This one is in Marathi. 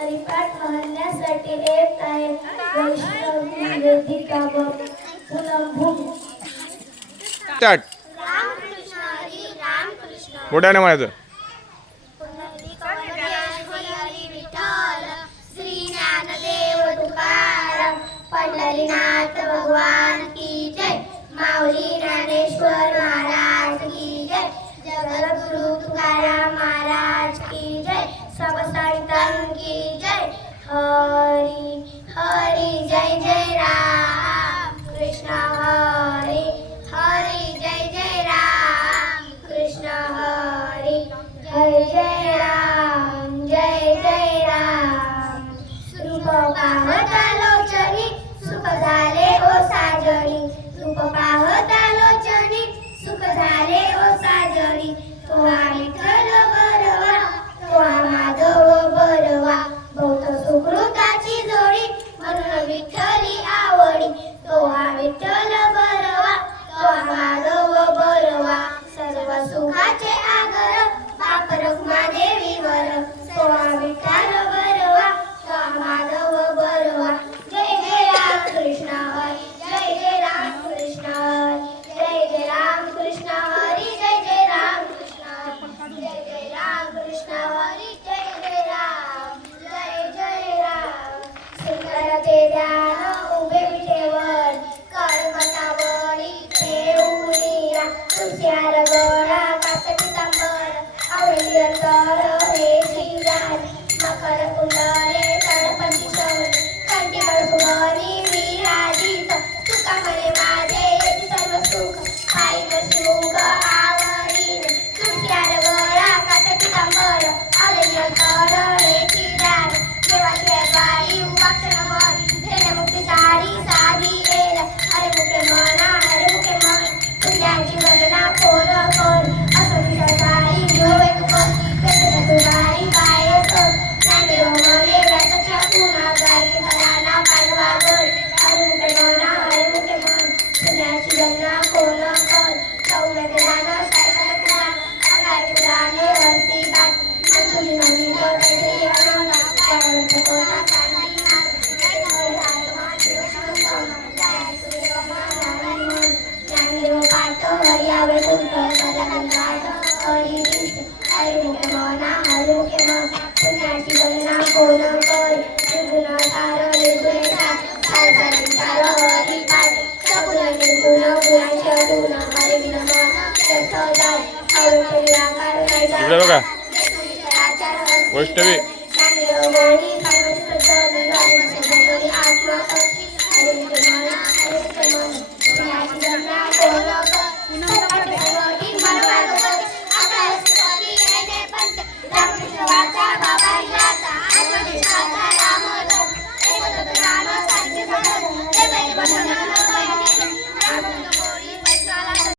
हरिपाठ म्हणण्यासाठी येत आहे वैष्णवी वेदिका व फुलंभूमी. स्टार्ट. रामकृष्ण हरी रामकृष्ण. मोठ्याने म्हणायचं. हरी विठ्ठल श्री ज्ञानदेव तुकाराम पंढरीनाथ भगवान की जय. माऊली ज्ञानेश्वर महाराज की जय. जगद्गुरु तुकाराम महाराज की जय. सब संतांकी जय. हरी हरी जय जय राम कृष्ण हरी हरी जय जय राम कृष्ण हरी जय जय राम जय जय राम. रूप पाहता लोचनी सुख झाले ओ साजणी. रूप पाहता लोचनी सुख झाले ओ साजणी. तो हा विठ्ठल बरवा तो हा माधव बरवा. बहुत सुकृताची जोडी म्हणून विठ्ठली आवडी. तो हा विठ्ठल बरवा तो हा माधव बरवा. सर्व सुखाचे आगर बाप रखुमादेवीवर. तो हा विठ्ठल बरवा तो हा माधव बरवा. जय जय राम कृष्ण हरी जय जय राम कृष्ण हरी जय जय राम कृष्ण हरी जय जय राम कृष्ण जय जय राम कृष्ण हरी जय जय राम जय जय राम. सुंदर ते ध्यान उभे विठेवर कर्मतावरी ठेवूनिया. तुषार गळा कासटी तांबर आवळी अंतर हे श्रीराम. मकर कुंडले तळपंची शौरी कंठी कळसुमरी विराजित. तुका म्हणे माझे येती सर्व सुख पायी नशिमुख आवडीने. तुषार गळा कासटी तांबर आवळी अंतर हे श्रीराम. देवाशिवाय द्वारी उपाक्षण मन धेन मुक्ती सारी साधी येल. हरे मुखे म्हणा हरे मुखे म्हण तुझ्याची गणना कोण कोण. असो विषारी जोवे तू कोण वेदना तुझारी काय सोड. ज्ञानदेव म्हणे व्यासाच्या पुन्हा गायी सगळ्यांना पांडवा गोड. हरे मुखे म्हणा हरे मुखे म्हण तुझ्याची गणना कोण कोण. सौम्य ज्ञान सायकल पुराण अकाय पुराणे हरसी बात. मंजुली नवीन कैसे अनंत त्यावरच कोणा चांदी नाथ. ज्ञानदेव पाठ हरियावे कुंठ सदानंदात हरी दिस. हरे मुखे म्हणा हरे मुखे म्हण पुण्याची गणना कोण कर. निर्गुण सार निर्गुणे सार सारसा विचार हरी पाठ. सगुण निर्गुण गुणांचे अडून हरे विन मन व्यर्थ जाय. अवघे निराकार इकडे बघा वैष्णवी. ज्ञानदेव वाणी सर्वश्रेष्ठ निर्वाण आत्मा हरे मुखे म्हणा